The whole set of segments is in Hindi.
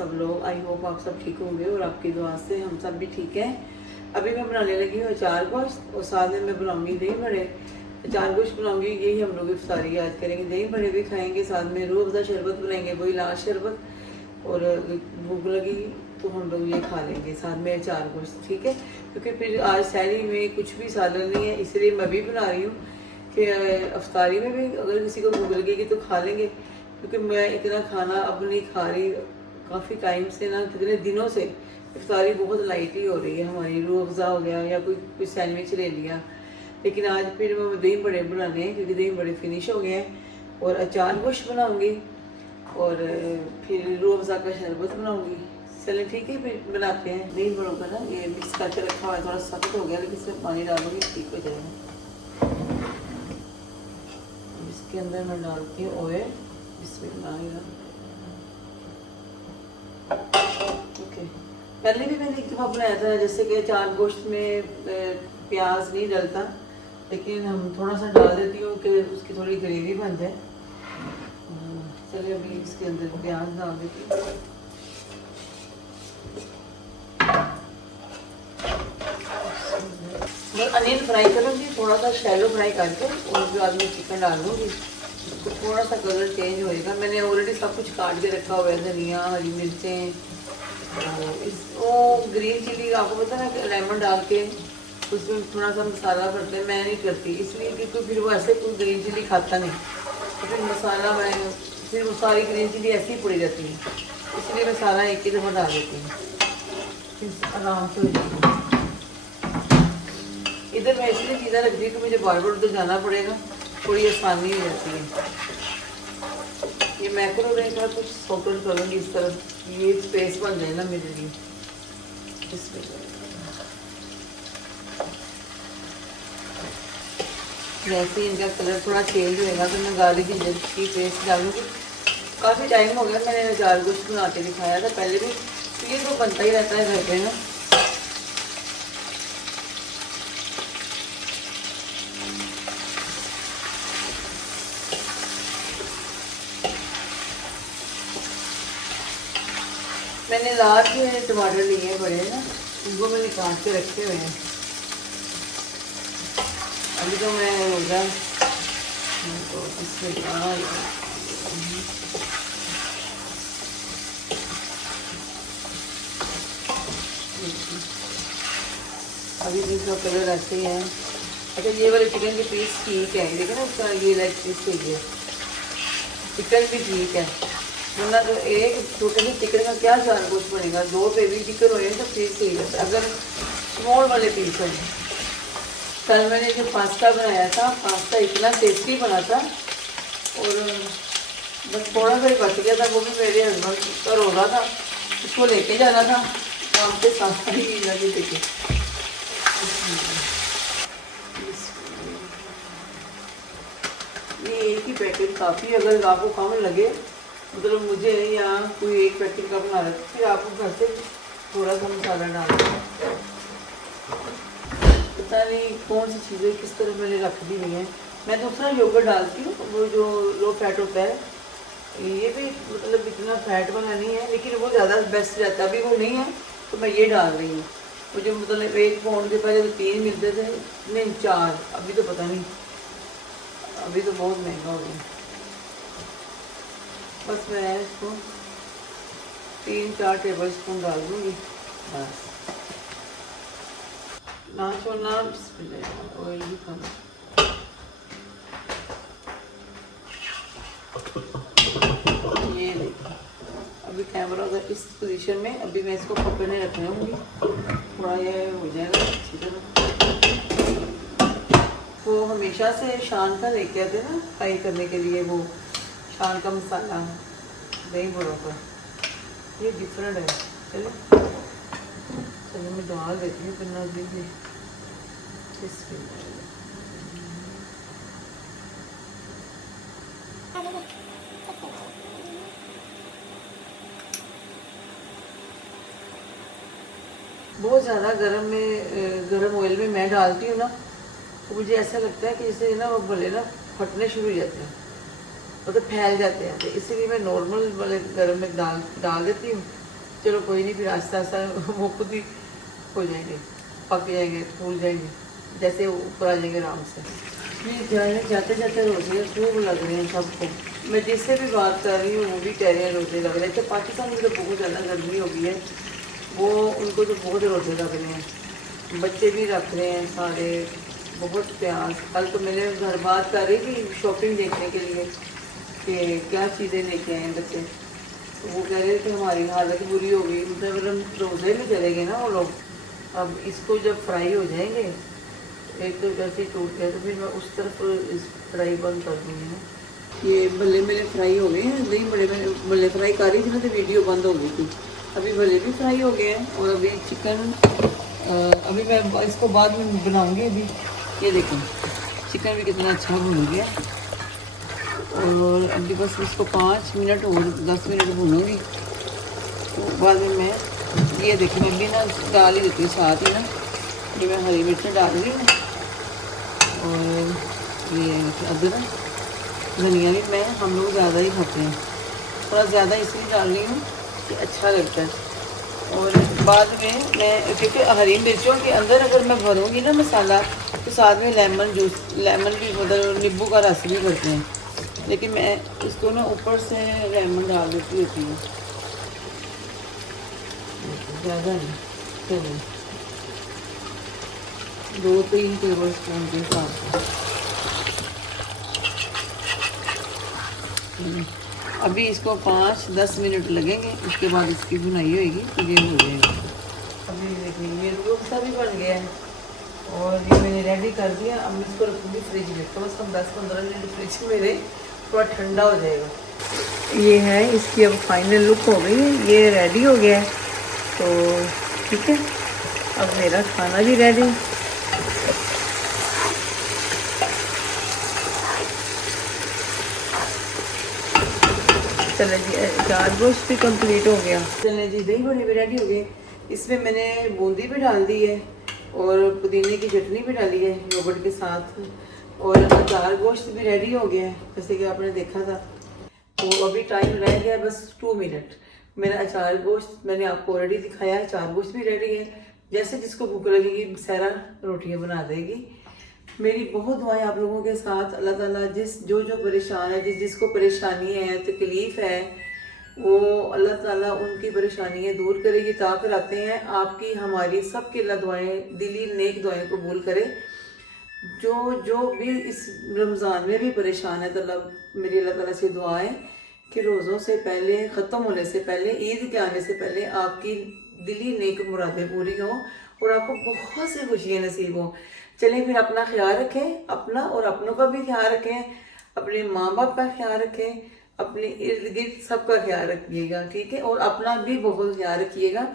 सब लोग। आई होप आप सब ठीक होंगे और आपकी दुआ से हम सब भी ठीक हैं। अभी मैं बनाने लगी हूँ अचार गोश्त और साथ में मैं बनाऊंगी दही बड़े। अचार गोश्त बनाऊंगी, यही हम लोग इफ्तारी आज करेंगे। दही बड़े भी खाएंगे, साथ में रूह अफ़ज़ा शरबत बनाएंगे, वही लाल शरबत। और भूख लगी तो हम लोग ये खा लेंगे साथ में अचार गोश्त, ठीक है। क्योंकि फिर आज सहरी में कुछ भी सालन नहीं है, इसलिए मैं भी बना रही हूँ कि अफ्तारी में भी अगर किसी को भूख लगेगी तो खा लेंगे। क्योंकि मैं इतना खाना अब नहीं खा रही काफ़ी टाइम से ना, कितने दिनों से इफ्तारी बहुत लाइट ही हो रही है हमारी। रूह अफ़ज़ा हो गया या कोई सैंडविच ले लिया। लेकिन आज फिर मैं दही बड़े बनाने हैं क्योंकि दही बड़े फिनिश हो गए हैं। और अचार गोश्त बनाऊँगी और फिर रूह अफ़ज़ा का शरबत बनाऊँगी। चलें ठीक है, फिर बनाते हैं। दही बड़ों का ना ये मिक्स करके रखा हुआ है, थोड़ा सख्त हो गया लेकिन इसमें पानी डालूंगी ठीक हो जाएगा। इसके अंदर मैं डालती हूँ ऑयल। ओके, पहले भी मैंने एक दफ़ा बनाया था, जैसे कि अचार गोश्त में प्याज नहीं डलता, लेकिन हम थोड़ा सा डाल देती हूँ कि उसकी थोड़ी ग्रेवी बन जाए। चलिए अभी इसके अंदर प्याज डाल देती हूँ। मैं अनियन फ्राई करूँगी, थोड़ा सा शैलो फ्राई करके, और उसके बाद मैं चिकन डाल दूँगी तो थोड़ा सा कलर चेंज होएगा। मैंने ऑलरेडी सब कुछ काट के रखा हुआ है, धनिया, हरी मिर्चें, वो ग्रीन चिली आपको पता है ना, लेमन डाल के उसमें थोड़ा सा मसाला भरते हैं। मैं नहीं करती इसलिए क्योंकि फिर वो ऐसे कोई ग्रीन चिली खाता नहीं, तो फिर मसाला मैं फिर वो सारी ग्रीन चिली ऐसी ही पड़ी रहती है, इसलिए मैं सारा एक ही दफ़ा डाल देती हूँ, फिर आराम से हो जाएगी। इधर मैं इसलिए सीधा रख दी कि मुझे बार बार उधर जाना पड़ेगा, थोड़ी आसानी हो जाती है। ये मैक्रो एक बार कुछ सॉल्ट करूँगी इस तरफ, ये स्पेस बन जाए ना मेरे लिए। इसमें जैसे इनका कलर थोड़ा चेंज होएगा तो मैं गार्लिक की पेस्ट डालूँगी। काफ़ी टाइम हो गया मैंने अचार गोश्त बना के दिखाया था पहले भी, तो ये तो बनता ही रहता है घर पे ना। मैंने लाल के टमाटर लिए हैं बड़े ना, उनको मैंने काट के रखे हुए हैं। अभी तो मैं हो गया तो इसमें अभी भी इसका कलर ऐसे ही है। अच्छा, ये वाले चिकन के पीस ठीक है, देखो ना उसका ये लाइक पीस चाहिए, चिकन भी ठीक है, वरना तो एक छोटे से चिकन का क्या अचार गोश्त बनेगा। 2 बेबी चिकन होए तो पीस सही रहता है अगर स्मॉल वाले पीस हों। कल मैंने जो पास्ता बनाया था, पास्ता इतना टेस्टी बना था और बस थोड़ा सा ही बच गया था, वो भी मेरे हस्बैंड का रो रहा था, उसको लेके जाना था काम पे, साथ ही लगे देखे। ये एक ही पैकेट काफ़ी, अगर आपको कम लगे, मतलब मुझे या कोई एक पैकेट का बना रहे फिर आपको घर से थोड़ा सा मसाला डालना। पता नहीं कौन सी चीज़ें किस तरह मैंने रख दी हुई हैं। मैं दूसरा योगर्ट डालती हूँ, वो जो लो फैट होता है, ये भी मतलब इतना फैट वाला नहीं है लेकिन वो ज़्यादा बेस्ट रहता है। अभी वो नहीं है तो मैं ये डाल रही हूँ। मुझे मतलब 1 पाउंड के पहले तो 3 मिलते थे, नहीं 4, अभी तो पता नहीं, अभी तो बहुत महंगा हो गया। बस मैं इसको 3-4 टेबल स्पून डाल दूँगी बस। ना छोड़ना, ऑयल भी कम। ये देखिए अभी कैमरा अगर इस पोजीशन में, अभी मैं इसको पकड़ने रखने होंगी, थोड़ा ये हो जाएगा अच्छी तरह। वो हमेशा से शान का लेके आते ना फ्राई करने के लिए, वो शान का मसाला दही बड़ों का, ये डिफरेंट है। चलो मैं डाल देती हूँ फिर ना दीजिए। बहुत ज़्यादा गर्म ऑयल में मैं डालती हूँ ना, तो मुझे ऐसा लगता है कि जैसे ना वो भले ना फटने शुरू हो जाते हैं, मतलब फैल जाते हैं, तो इसीलिए मैं नॉर्मल वाले गर्म में डाल देती हूँ चलो कोई नहीं, फिर आहिस्ता आहिस्ता वो खुद ही हो जाएंगे, पक जाएंगे, फूल जाएंगे, जैसे ऊपर आ जाएंगे आराम से। ये जाते जाते रोजे खूब लग रहे हैं सबको। मैं जिससे भी बात कर रही हूँ वो भी कह रहे हैं रोजे लग रहे हैं। तो पाकिस्तान में तो बहुत ज़्यादा गर्मी हो गई है, वो उनको तो बहुत रोजे लग रहे हैं। बच्चे भी रख रहे हैं सारे, बहुत प्यास। कल तो मैंने घर बात कर रही थी शॉपिंग देखने के लिए कि क्या चीज़ें लेके आए हैं बच्चे। तो वो कह रहे थे कि हमारी हालत बुरी हो गई, मतलब हम रोज़े में चले गए ना वो लोग। अब इसको जब फ्राई हो जाएंगे, एक तो जैसे टूट गया, तो फिर मैं उस तरफ इस फ्राई बंद कर दूँगी ना। ये भले मेरे फ्राई हो गए हैं, नहीं बड़े मैंने भले फ्राई कर रही थी ना तो वीडियो बंद हो गई थी। अभी भले भी फ्राई हो गए हैं, और अभी चिकन अभी मैं इसको बाद में बनाऊँगी। अभी ये देखें चिकन भी कितना अच्छा भून गया, और अभी बस इसको 5 मिनट और 10 मिनट भूनूँगी। तो बाद में मैं ये देखिए मैं भी ना डाल ही देती हूँ साथ ही ना, ये मैं हरी मिर्च डाल रही हूँ, और ये अदरक धनिया भी मैं हम लोग ज़्यादा ही खाते हैं, थोड़ा ज़्यादा इसलिए डाल रही हूँ कि अच्छा लगता है। और बाद में मैं क्योंकि हरी मिर्चों के अंदर अगर मैं भरूँगी ना मसाला, तो साथ में लेमन जूस, लेमन भी मतलब नींबू का रस भी करते हैं, लेकिन मैं इसको ना ऊपर से लेमन डाल देती होती हूँ, ज़्यादा नहीं, चलो 2-3 टेबल स्पून के हिसाब से। अभी इसको 5-10 मिनट लगेंगे, उसके बाद इसकी बुनाई होएगी तो ये हो जाएगा। अभी देखिए ये रूबसा भी बन गया है, और ये मैंने रेडी कर दिया। अब मैं इसको रखूँगी फ्रिज में, कम से कम 10-15 मिनट फ्रिज में रहे, थोड़ा ठंडा हो जाएगा। ये है इसकी अब फाइनल लुक हो गई है, ये रेडी हो गया है। तो ठीक है, अब मेरा खाना भी रेडी। चले जी अचार गोश्त भी कंप्लीट हो गया। चले जी दही बड़े भी रेडी हो गए। इसमें मैंने बूंदी भी डाल दी है, और पुदीने की चटनी भी डाली है योगर्ट के साथ, और अचार गोश्त भी रेडी हो गया है जैसे कि आपने देखा था। तो अभी टाइम रह गया बस 2 मिनट। मेरा अचार गोश्त मैंने आपको ऑलरेडी दिखाया है, अचार गोश्त भी रेडी है। जैसे जिसको भूख लगेगी सारा रोटियाँ बना देगी। मेरी बहुत दुआएं आप लोगों के साथ। अल्लाह ताला जो परेशान है, जिसको परेशानी है, तकलीफ है, वो अल्लाह ताला उनकी परेशानियां दूर करेगी। ताकर आते हैं आपकी हमारी सबकी अल्लाह दुआएं, दिली नेक दुआएं कबूल करे। जो भी इस रमज़ान में भी परेशान है, तो मेरी अल्लाह ताला से दुआ है कि रोज़ों से पहले, ख़त्म होने से पहले, ईद के आने से पहले आपकी दिली नेक मुरादें पूरी हों, और आपको बहुत सी खुशियाँ नसीब हों। चलें फिर अपना ख्याल रखें, अपना और अपनों का भी ख्याल रखें, अपने माँ बाप का ख्याल रखें, अपने इर्द गिर्द सबका ख्याल रखिएगा, ठीक है। और अपना भी बहुत ख्याल रखिएगा।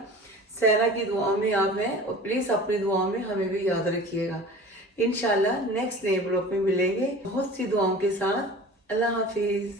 सहरा की दुआओं में आप हैं, और प्लीज़ अपनी दुआओं में हमें भी याद रखिएगा। इंशाल्लाह नेक्स्ट नए ब्लॉग में मिलेंगे बहुत सी दुआओं के साथ। अल्लाह हाफिज़।